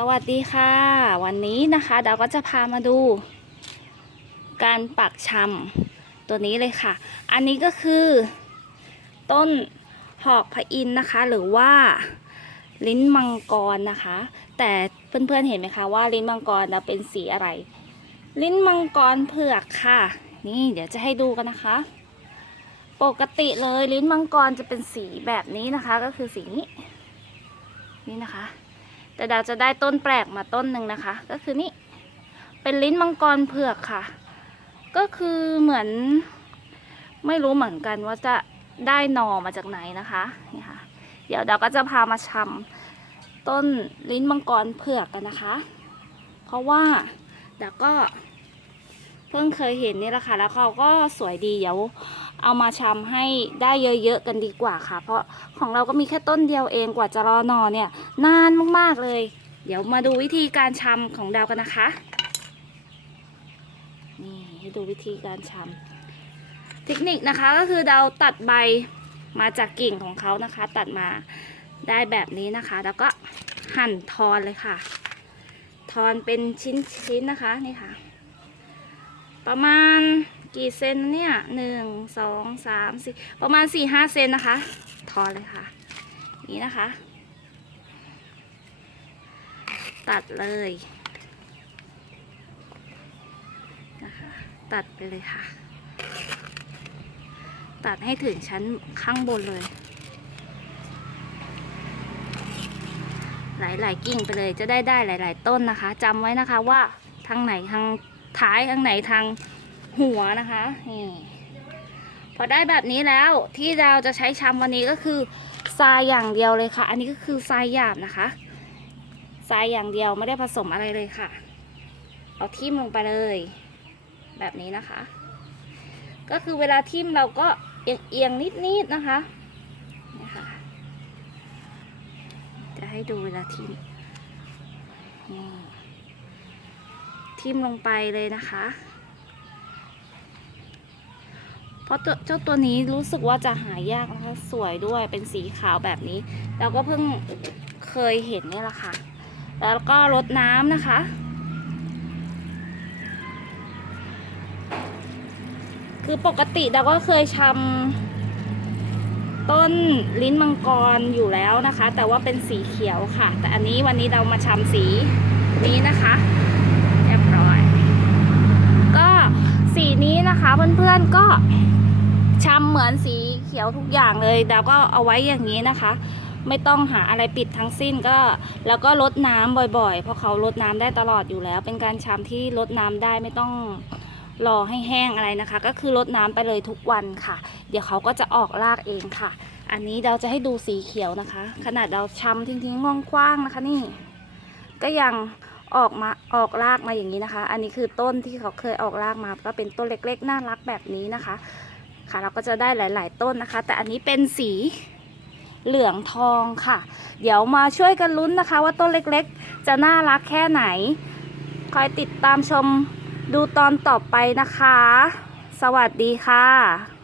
สวัสดีค่ะ วันนี้นะคะดาวก็จะพามาดู การปักชำตัวนี้เลยค่ะ อันนี้ก็คือ ต้นหอกพระอินนะคะ หรือว่าลิ้นมังกรนะคะ แต่เพื่อนๆเห็นไหมคะว่าลิ้นมังกรเราเป็นสีอะไร ลิ้นมังกรเผือกค่ะ นี่เดี๋ยวจะให้ดูกันนะคะ ปกติเลยลิ้นมังกรจะเป็นสีแบบนี้นะคะ ก็คือสีนี้นี่นะคะ แต่ดาวจะได้ต้นแปลกมาต้นหนึ่งนะคะ ก็คือนี่เป็นลิ้นมังกรเผือกค่ะ ก็คือเหมือนไม่รู้เหมือนกันว่าจะได้หน่อมาจากไหนนะคะนี่ค่ะ เดี๋ยวดาวก็จะพามาชำต้นลิ้นมังกรเผือกกันนะคะ เพราะว่าดาวก็เพิ่งเคยเห็นนี่แหละค่ะ แล้วเขาก็สวยดีเดี๋ยว เอามาชำให้ได้เยอะๆกันดีกว่าค่ะ เพราะของเราก็มีแค่ต้นเดียวเองกว่าจะรอนอเนี่ย นานมากๆเลย เดี๋ยวมาดูวิธีการชำของดาวกันนะคะนี่ให้ดูวิธีการชำเทคนิคนะคะก็คือดาวตัดใบมาจากกิ่งของเขานะคะ ตัดมาได้แบบนี้นะคะ แล้วก็หั่นทอนเลยค่ะ ทอนเป็นชิ้นๆนะคะนี่ค่ะ ประมาณ กี่เซนเนี่ยหนึ่งสองสามสี่ประมาณสี่ห้าเซนนะคะ ทอนเลยค่ะ นี่นะคะ ตัดเลยนะคะ ตัดไปเลยค่ะ ตัดให้ถึงชั้นข้างบนเลย หลายๆกิ่งไปเลยจะได้ได้หลาย ๆ ต้นนะคะจำไว้นะคะว่าทางไหนทางท้ายทางไหนทาง หัวนะคะนี่พอได้แบบนี้แล้วที่เราจะใช้ชำวันนี้ก็คือทรายอย่างเดียวเลยค่ะ อันนี้ก็คือทรายหยาบนะคะทรายอย่างเดียวไม่ได้ผสมอะไรเลยค่ะ เอาทิ่มลงไปเลย แบบนี้นะคะ ก็คือเวลาทิ่มเราก็เอียงๆนิดๆนะคะนี่ค่ะจะให้ดูเวลาทิมนี่ทิมลงไปเลยนะคะ เพราะเจ้าตัวนี้รู้สึกว่าจะหายากนะคะสวยด้วยเป็นสีขาวแบบนี้ เราก็เพิ่งเคยเห็นนี่แหละค่ะ แล้วก็รดน้ำนะคะ คือปกติเราก็เคยชำต้นลิ้นมังกรอยู่แล้วนะคะ แต่ว่าเป็นสีเขียวค่ะ แต่อันนี้วันนี้เรามาชำสีนี้นะคะเรียบร้อย ก็สี นะคะเพื่อนๆก็ช้ำเหมือนสีเขียวทุกอย่างเลยดาวก็เอาไว้อย่างนี้นะคะ ไม่ต้องหาอะไรปิดทั้งสิ้นก็ แล้วก็ลดน้ำบ่อยๆ เพราะเขาลดน้ำได้ตลอดอยู่แล้ว เป็นการช้ำที่ลดน้ำได้ไม่ต้องรอให้แห้งอะไรนะคะ ก็คือลดน้ำไปเลยทุกวันค่ะ เดี๋ยวเขาก็จะออกรากเองค่ะ อันนี้เราจะให้ดูสีเขียวนะคะ ขนาดเราช้ำทิ้งๆงองคว้างๆนะคะนี่ ก็ยัง ออกมาออกรากมาอย่างนี้นะคะ อันนี้คือต้นที่เขาเคยออกรากมาก็เป็นต้นเล็กๆ น่ารักแบบนี้นะคะ ค่ะ เราก็จะได้หลาย ๆ ต้นนะคะ แต่อันนี้เป็นสีเหลืองทองค่ะ เดี๋ยวมาช่วยกันลุ้นนะคะ ว่าต้นเล็กๆ จะน่ารักแค่ไหน คอยติดตามชมดูตอนต่อไปนะคะ สวัสดีค่ะ